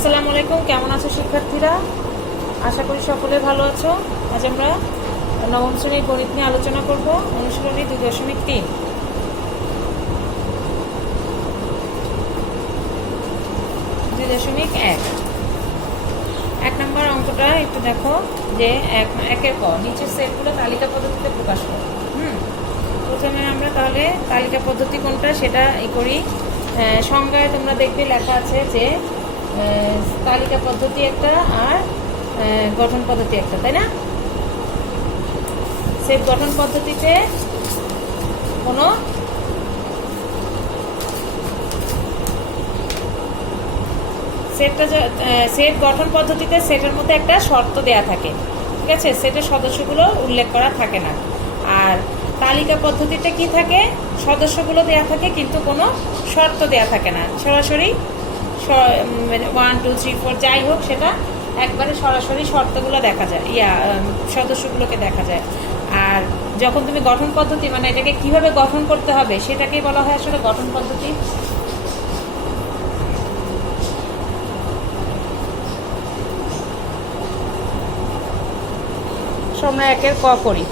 আসসালামু আলাইকুম, কেমন আছো শিক্ষার্থীরা? আশা করি সকলে ভালো আছো। আজ আমরা নবম শ্রেণীর গণিত নিয়ে আলোচনা করব। অনুশীলনী 2.3 2.1 এক নম্বর অঙ্কটা একটু দেখো যে একের ক নিচের সেটগুলো তালিকা পদ্ধতিতে প্রকাশ করো। প্রথমে আমরা তাহলে তালিকা পদ্ধতি কোনটা সেটা করি। সংজ্ঞায় তোমরা দেখবে লেখা আছে যে তালিকা পদ্ধতি একটা আর গঠন পদ্ধতি একটা, তাই না? সেট গঠন পদ্ধতিতে কোনো সেট গঠন পদ্ধতিতে সেটের মধ্যে একটা শর্ত দেয়া থাকে, ঠিক আছে? সেটের সদস্যগুলো উল্লেখ করা থাকে না। আর তালিকা পদ্ধতিতে কি থাকে? সদস্যগুলো দেয়া থাকে কিন্তু কোনো শর্ত দেয়া থাকে না। সরাসরি 1 2 3 4 যাই হোক সেটা একবারে সরাসরি শর্তগুলো দেখা যায়, সদস্যগুলোকে দেখা যায়। আর যখন তুমি গঠন পদ্ধতি মানে এটাকে কিভাবে গঠন করতে হবে সেটাকেই বলা হয় আসলে গঠন পদ্ধতি। আমরা একের ক করি।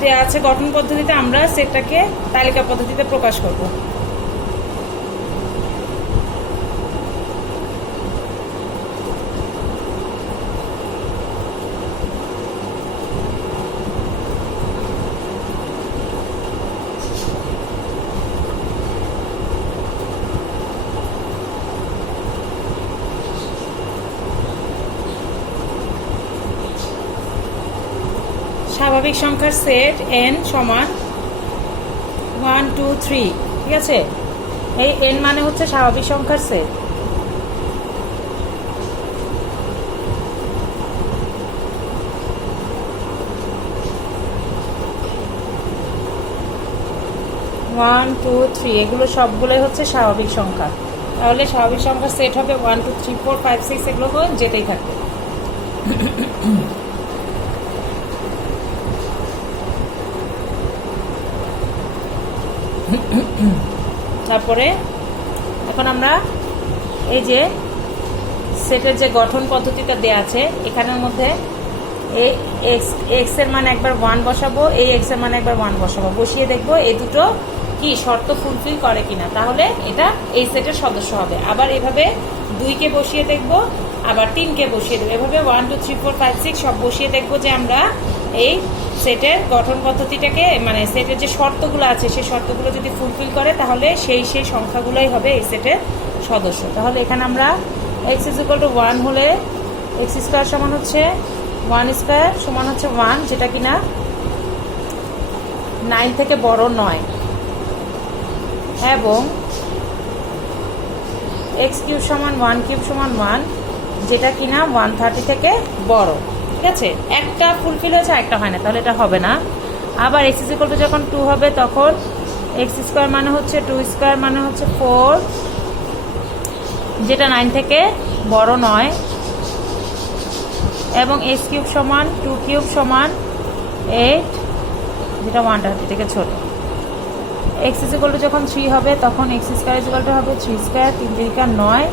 দেয়া আছে গঠন পদ্ধতিতে আমরা সেটটাকে তালিকা পদ্ধতিতে প্রকাশ করব। স্বাভাবিক সংখ্যার সেট n সমান 1 2 3, ঠিক আছে? এই n মানে হচ্ছে স্বাভাবিক সংখ্যার সেট। ওয়ান টু থ্রি এগুলো সবগুলোই হচ্ছে স্বাভাবিক সংখ্যা। তাহলে স্বাভাবিক সংখ্যার সেট হবে 1 2 3 4 5 6, এগুলো তো যেতেই থাকবে। তারপরে এখন আমরা এই যে সেটের যে গঠন পদ্ধতিটা দেয়া আছে এখানের মধ্যে এই এক্স এর মান একবার 1 বসাবো, এই এক্স এর মান একবার 1 বসাবো, বসিয়ে দেখবো এই দুটো কি শর্ত ফুলফিল করে কিনা, তাহলে এটা এই সেটের সদস্য হবে। আবার এভাবে 2কে বসিয়ে দেখবো, আবার 3কে বসিয়ে দেবো, এভাবে 1 2 3 4 5 6 সব বসিয়ে দেখবো যে আমরা এই সেটের গঠন পদ্ধতিটাকে মানে সেটের যে শর্তগুলো আছে সেই শর্তগুলো যদি ফুলফিল করে তাহলে সেই সংখ্যাগুলোই হবে এই সেটের সদস্য। তাহলে এখানে আমরা এক্স ইজ ইকুয়াল টু 1 হলে এক্স স্কোয়ার সমান হচ্ছে 1 স্কোয়ার সমান হচ্ছে 1, যেটা কিনা 9 থেকে বড় নয়, এবং এক্স কিউব সমান 1 কিউব সমান 1, যেটা কিনা 130 থেকে বড়, ঠিক আছে? একটা ফুলফিল হয়েছে একটা হয় না, তাহলে এটা হবে না। আবার এক্স ইজ ইকুয়াল টু যখন 2 হবে তখন এক্স স্কোয়ার মানে হচ্ছে 2 স্কোয়ার মানে হচ্ছে 4, যেটা 9 থেকে বড় নয়, এবং এক্স কিউব সমান 2 কিউব সমান 8, যেটা 130 থেকে ছোট। এক্স ইজ ইকুয়াল টু যখন 3 হবে তখন x square is equal to হবে 3 স্কোয়ার 3 3 9,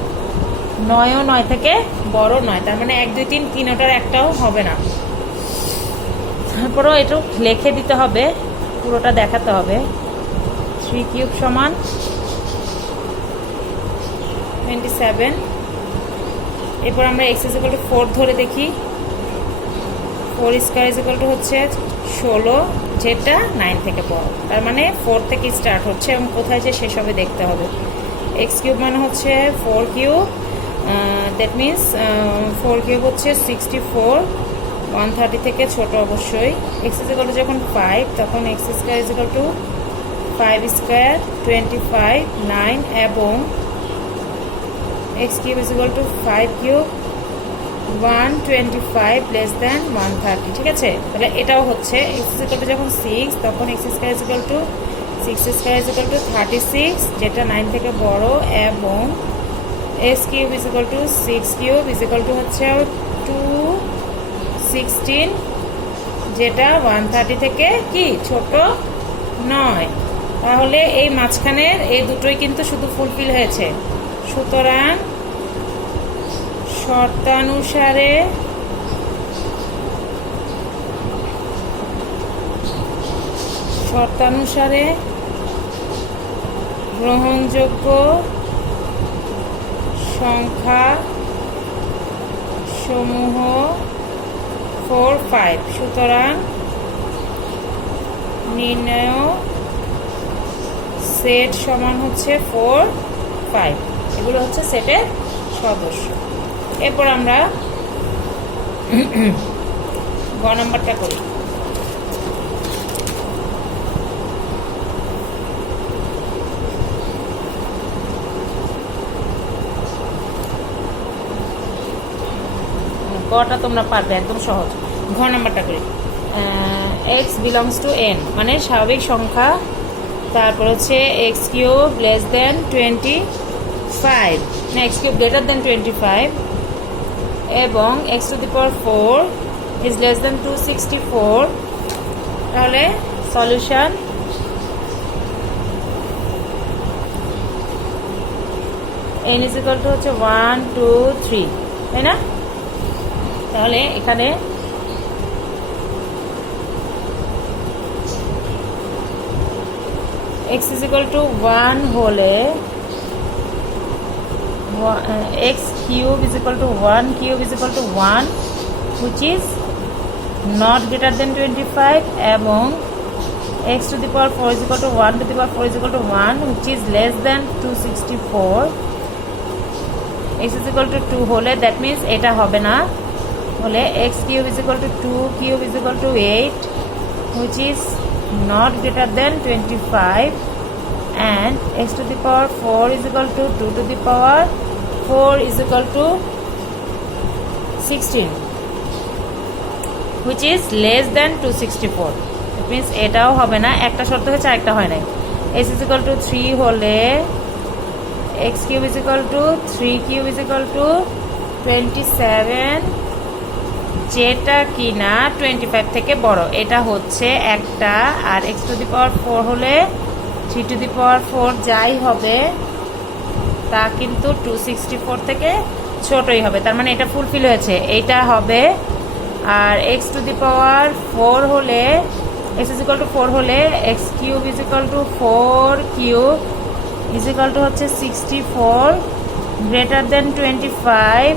9ও 9 থেকে বড় নয়, তার মানে 1 2 3 তিনটার একটাও হবে না। তারপরেও একটু লিখে দিতে হবে, পুরোটা দেখাতে হবে। 3 কিউব সমান 27, এরপর আমরা এক্স ইজ ইকুয়াল টু 4 ধরে দেখি। 4 স্কোয়ার ইজ ইকুয়াল টু হচ্ছে 16, যেটা 9 থেকে বড়, তার মানে 4 থেকে স্টার্ট হচ্ছে এবং কোথায় যে শেষ হবে দেখতে হবে। এক্স কিউব মানে হচ্ছে 4 কিউব, দ্যাট মিনস 4 কিউব হচ্ছে 64, 130 থেকে ছোট অবশ্যই। এক্স ইজ ইকুয়াল টু যখন 5 তখন x square is equal to 5 square 25 9, এবং x cube is equal to 5 cube 125 less than 130, ঠিক আছে? তাহলে এটাও হচ্ছে এক্স ইজ ইকুয়াল টু যখন 6 তখন x square is equal to 6 square is equal to 36, যেটা 9 থেকে বড়, এবং x cube is equal to 6 cube is equal to হচ্ছে 216, যেটা 130 থেকে কি ছোট নয়। তাহলে এই মাঝখানের এই দুটোই কিন্তু শুধু ফুলফিল হয়েছে, সুতরাং শর্তানুসারে গ্রহণযোগ্য সংখ্যা সমূহ 4, 5। সুতরাং নির্ণয় সেট সমান হচ্ছে 4, 5। এগুলো হচ্ছে সেটের সদস্য। এরপর আমরা গ নাম্বারটা করি। গটা তোমরা পারবে, একদম সহজ। ঘ নাম্বারটা করি। এক্স বিলংস টু এন মানে স্বাভাবিক সংখ্যা, তারপর হচ্ছে এক্স কিউব লেস দেন 25 না এক্স কিউব গ্রেটার দেন 25 এবং x to the power 4 is less than 264। তাহলে solution n is equal to হচ্ছে 1, 2, 3, তাই না? তাহলে এখানে x is equal to 1 হলে x cube is equal to 1 cube is equal to 1 which is not greater than 25 এবং x to the power 4 is equal to 1 to the power 4 is equal to 1 which is less than 264। x is equal to 2 হলে that means এটা হবে না, হলে x cube is equal to 2 cube is equal to 8 which is not greater than 25 and x to the power 4 is equal to 2 to the power 4 is equal to 16 which is less than 264। it means এটাও হবে না, একটা শর্ত হয়েছে আরেকটা হয় নাই। x is equal to 3 হলে x cube is equal to 3 cube is equal to 27 যেটা কিনা 25 থেকে বড়, এটা হচ্ছে একটা। আর x টু দি পাওয়ার 4 হলে 3 টু দি পাওয়ার 4 যাই হবে তা কিন্তু 264 থেকে ছোটই হবে, তার মানে এটা ফুলফিল হয়েছে, এইটা হবে। আর x টু দি পাওয়ার 4 হলে x ইজ ইকুয়াল টু 4 হলে x cube is equal to 4 cube is equal to হচ্ছে 64 greater than 25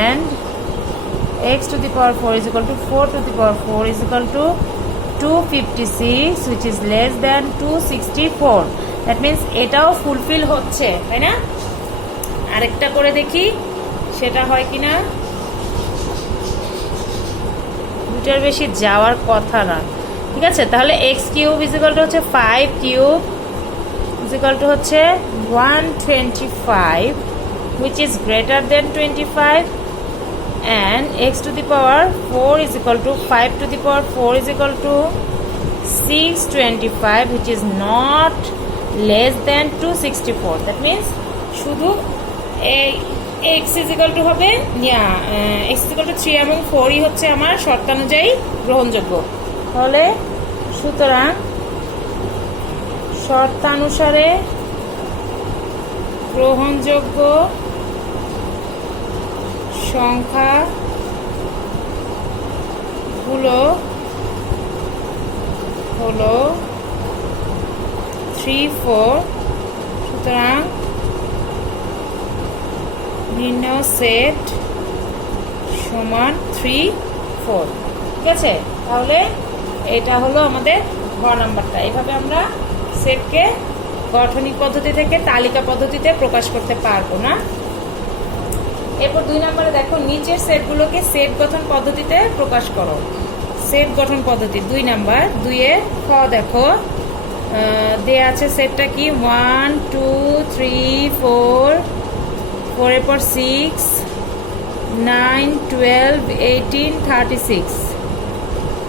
and x to the power 4 is equal to 4 to the power 4 is equal to 256 which is less than 264। that means এটাও fulfil হচ্ছে, তাই না? আরেকটা করে দেখি সেটা হয় কিনা। দুটার বেশি যাওয়ার কথা না, ঠিক আছে? তাহলে x cube is equal to হচ্ছে 5 কিউব ইজ ইকুয়াল টু হচ্ছে 125 which is greater than 25 and x to the power 4 is equal to 5 to the power 4 is equal to 625 which is not less than 264। that means শুধু x is equal to হবে x is equal to 3 এবং 4ই হচ্ছে আমার শর্তানুযায়ী গ্রহণযোগ্য। তাহলে সুতরাং শর্তানুসারে গ্রহণযোগ্য সংখ্যাগুলো হলো 3, 4। সুতরাং নির্ণয় সেট সমান 3, 4। ঠিক আছে? তাহলে এটা হলো আমাদের ঘ নাম্বারটা। এইভাবে আমরা সেটকে গঠনিক পদ্ধতি থেকে তালিকা পদ্ধতিতে প্রকাশ করতে পারবো না। এরপর 2 নম্বরে দেখো নিচের সেটগুলোকে সেট গঠন পদ্ধতিতে প্রকাশ করো। সেট গঠন পদ্ধতি 2 নাম্বার। 2 এ খ দেখো দেয়া আছে সেটটা কি 1, 2, 3, 4, 4 এর পর 6, 9, 12, 18, 36।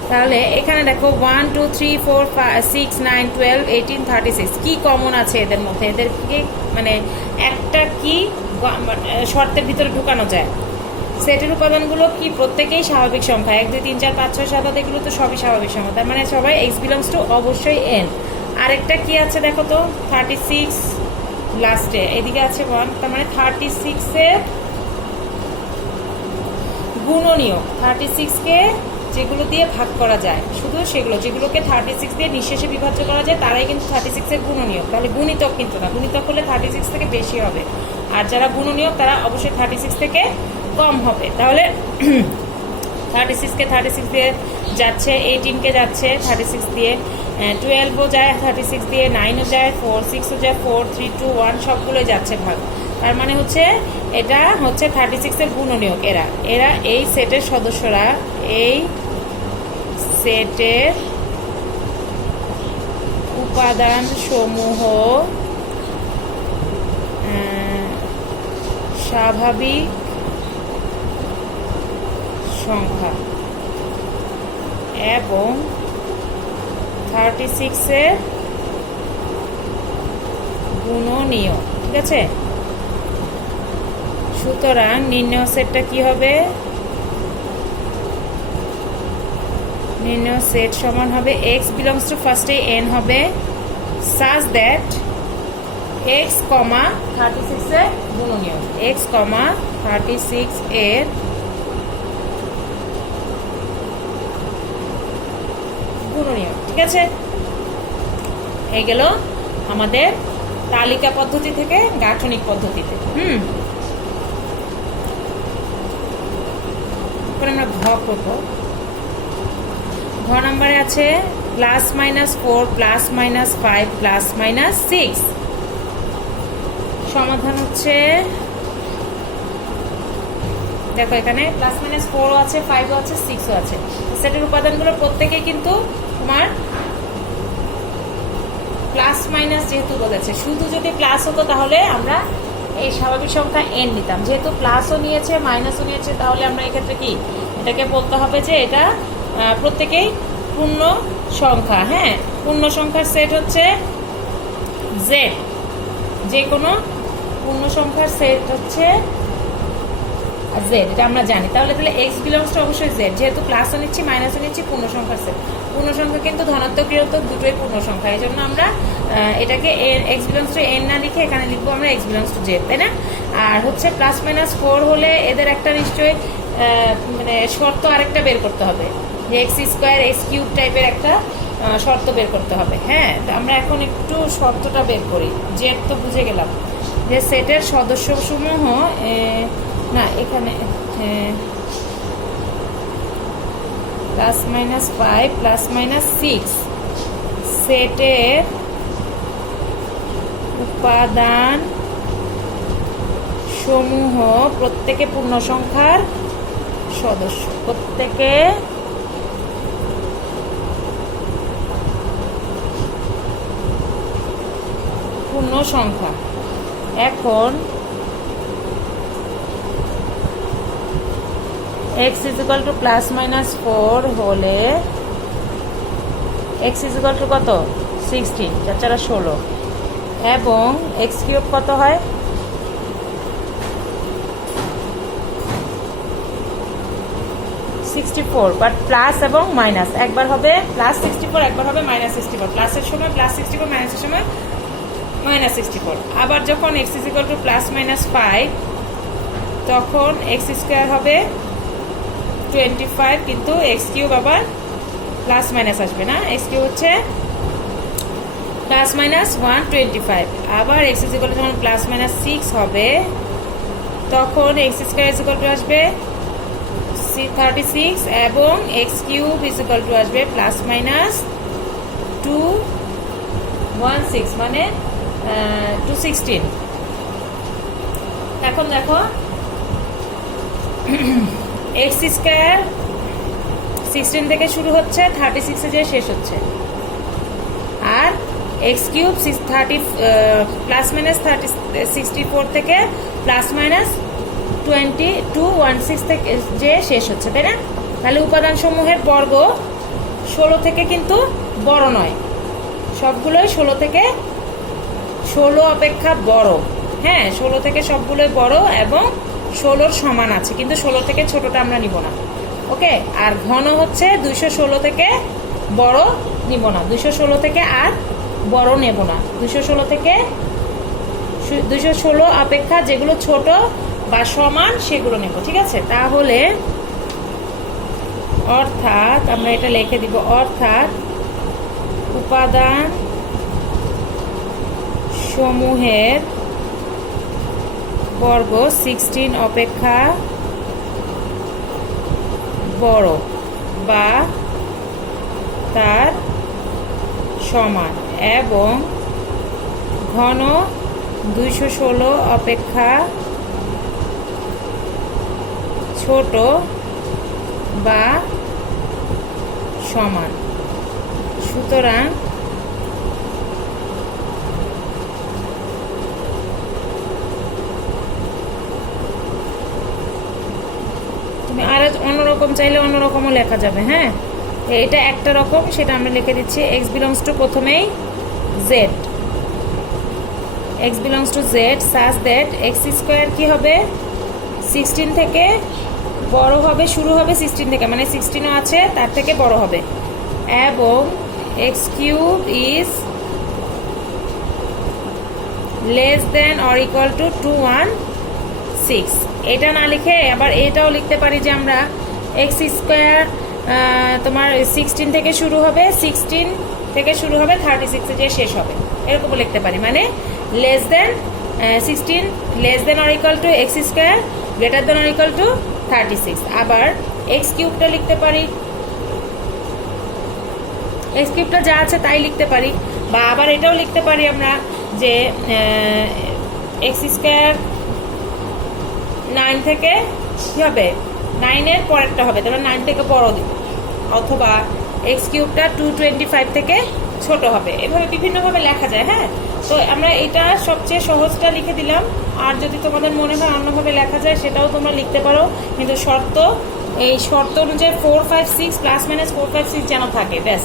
তাহলে এখানে দেখো 1, 2, 3, 4, 5, 6, 9, 12, 18, 36 কি কমন আছে এদের মধ্যে? এদেরকে মানে একটা কি শর্তের ভিতরে ঢুকানো যায়। সেটের উপাদানগুলো কি প্রত্যেকেই স্বাভাবিক সংখ্যা, 1, 2, 3, 4, 5, 6, 7, 8 এগুলো তো সবই স্বাভাবিক সংখ্যা, তার মানে সবাই x বিলংস টু অবশ্যই n। আরেকটা কি আছে দেখো তো 36, লাস্টে এদিকে আছে 1, তার মানে 36-এর গুণনীয়ক। 36-কে যেগুলো দিয়ে ভাগ করা যায়, শুধু সেগুলো যেগুলোকে 36 দিয়ে নিঃশেষে বিভাজ্য করা যায় তারাই কিন্তু 36-এর গুণনীয়ক। তাহলে গুণিতক কিন্তু না, গুণিতক হলে 36 থেকে বেশি হবে, আর যারা গুণনীয়ক তারা অবশ্যই 36 থেকে কম হবে। তাহলে 36-কে 36 দিয়ে যাচ্ছে, 18-কে যাচ্ছে 36 দিয়ে, 12ও যায় 36 দিয়ে, 9ও যায়, 4, 6ও যায়, 4, 3, 2, 1 সবগুলোই যাচ্ছে ভাগ। তার মানে হচ্ছে এটা হচ্ছে 36-এর গুণনীয়ক। এরা এই সেটের সদস্যরা, এই সেটের উপাদান সমূহ স্বাভাবিক সংখ্যা এবং 36-এর গুণনীয়ক। ঠিক আছে, সুতরাং নির্ণয় সেটটা কি হবে? নির্ণয় সেট সমান হবে x belongs to ফার্স্টে n হবে such that x, 36 এর গুণনীয়ক, x, 36 এর গুণনীয়ক। ঠিক আছে, এই গেল আমাদের তালিকা পদ্ধতি থেকে গাঠনিক পদ্ধতিতে। এখন আমরা ঘ করব। ঘ নম্বরে আছে +-4 +-5 +-6। সমাধান হচ্ছে, দেখো এখানে +-4ও আছে, 5ও আছে, 6ও আছে। সেটের উপাদানগুলো প্রত্যেকেই কিন্তু তোমার প্লাস মাইনাস যেহেতু বলেছে, শুধু যদি প্লাস হতো তাহলে আমরা এই স্বাভাবিক সংখ্যা n নিতাম। যেহেতু প্লাসও নিয়েছে মাইনাসও নিয়েছে, তাহলে আমরা এক্ষেত্রে কি এটাকে বলতে হবে যে এটা প্রত্যেকেই পূর্ণ সংখ্যা। হ্যাঁ, পূর্ণ সংখ্যার সেট হচ্ছে z, যে কোনো পূর্ণ সংখ্যার সেট হচ্ছে z, এটা আমরা জানি। তাহলে x বিলংস টু অবশ্যই z, যেহেতু প্লাসও নিচ্ছি মাইনাসও নিচ্ছি, পূর্ণ সংখ্যার সেট। পূর্ণ সংখ্যা কিন্তু ধনাত্মক ঋণাত্মক দুটোই পূর্ণ সংখ্যা, এই জন্য আমরা এটাকে x বিলংস টু n না লিখে এখানে লিখবো আমরা x বিলংস টু z, তাই না? আর হচ্ছে +-4 হলে এদের একটা নিশ্চয়ই মানে শর্ত আরেকটা বের করতে হবে, যে x² x³ টাইপের একটা শর্ত বের করতে হবে। হ্যাঁ, আমরা এখন একটু শর্তটা বের করি। জেড তো বুঝে গেলাম, যে সেটের সদস্যসমূহ না, এখানে +-5 +-6 সেটের উপাদান সমূহ প্রত্যেকে পূর্ণ সংখ্যার সদস্য, প্রত্যেকে পূর্ণ সংখ্যা। এখন x = +-4 হলে x = কত? 16, 4 = 16, এবং x³ কত হয়? 64, বাট প্লাস এবং মাইনাস একবার হবে +64, একবার হবে -64। প্লাসের সময় +64, মাইনাসের সময় -64। আবার যখন x = +-5 তখন x² হবে 25, কিন্তু x³ আবার প্লাস মাইনাস আসবে না, x³ হচ্ছে +-125। আবার x যখন +-6 হবে তখন x² আসবে 36, এবং x³ আসবে +-216, মানে 216। এখন দেখো x² 16 থেকে শুরু হচ্ছে, 36-এ যে শেষ হচ্ছে, আর x³ +-64 থেকে +-216 থেকে যে শেষ হচ্ছে, তাই না? তাহলে উপাদান সমূহের বর্গ 16 থেকে কিন্তু বড় নয়, সবগুলোই 16 অপেক্ষা বড়। হ্যাঁ, 16 থেকে সবগুলোই বড় এবং 16-র সমান আছে, কিন্তু 16 থেকে ছোটটা আমরা নিব না। ওকে, আর ঘন হচ্ছে 216 থেকে বড় নিব না, 216 থেকে আর বড় নেব না, 216 থেকে 216 অপেক্ষা যেগুলো ছোট বা সমান সেগুলো নেব, ঠিক আছে? তাহলে অর্থাৎ আমরা এটা লিখে দিব, অর্থাৎ উপাদান সমূহের বর্গ 16 অপেক্ষা বড় বা তার সমান এবং ঘন 216 অপেক্ষা ছোট বা সমান। সুতরাং তুমি আর অন্যরকম চাইলে অন্যরকমও লেখা যাবে। হ্যাঁ, এটা একটা রকম, সেটা আমরা লিখে দিচ্ছি x belongs to প্রথমেই z, x belongs to z such that x square কি হবে 16 থেকে বড় হবে, শুরু হবে 16 থেকে, মানে 16ও আছে তার থেকে বড় হবে, এবং x cube is less than or equal to 216। এটা না লিখে আবার এটাও লিখতে পারি যে আমরা এক্স স্কোয়ার তোমার 16 থেকে শুরু হবে, 16 থেকে শুরু হবে 36 যে শেষ হবে, এরকমও লিখতে পারি। মানে less than 16 less than or equal to x square greater than or equal to 36। আবার এক্স কিউবটা লিখতে পারি, এক্স কিউবটা যা আছে তাই লিখতে পারি, বা আবার এটাও লিখতে পারি আমরা যে এক্স স্কোয়ার 9 থেকে কি হবে 9 এর পরেরটা হবে, তাহলে 9 থেকে বড় দিব, অথবা এক্স কিউবটা 225 থেকে ছোট হবে, এভাবে বিভিন্নভাবে লেখা যায়। হ্যাঁ, তো আমরা এটা সবচেয়ে সহজটা লিখে দিলাম, আর যদি তোমাদের মনে হয় অন্যভাবে লেখা যায় সেটাও তোমরা লিখতে পারো, কিন্তু এই শর্ত অনুযায়ী 4 5 6 প্লাস মাইনাস 4 5 6 যেন থাকে, ব্যাস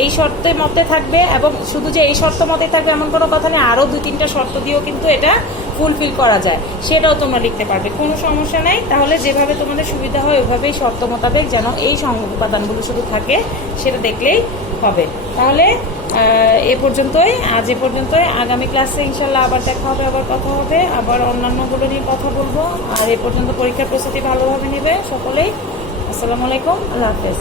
এই শর্তের মধ্যে থাকবে। এবং শুধু যে এই শর্ত মধ্যে থাকবে এমন কোনো কথা নেই, আরও 2-3টা শর্ত দিয়েও কিন্তু এটা ফুলফিল করা যায়, সেটাও তোমরা লিখতে পারবে, কোনো সমস্যা নাই। তাহলে যেভাবে তোমাদের সুবিধা হয় ওইভাবেই শর্ত মোতাবেক যেন এই উপাদানগুলো শুধু থাকে সেটা দেখলেই হবে। তাহলে আজ এ পর্যন্তই। আগামী ক্লাসে ইনশাল্লাহ আবার দেখা হবে, আবার কথা হবে, আবার অন্যান্যগুলো নিয়ে কথা বলবো। আর এ পর্যন্ত পরীক্ষার প্রস্তুতি ভালোভাবে নেবে সকলেই। আসসালামু আলাইকুম, আল্লাহ হাফেজ।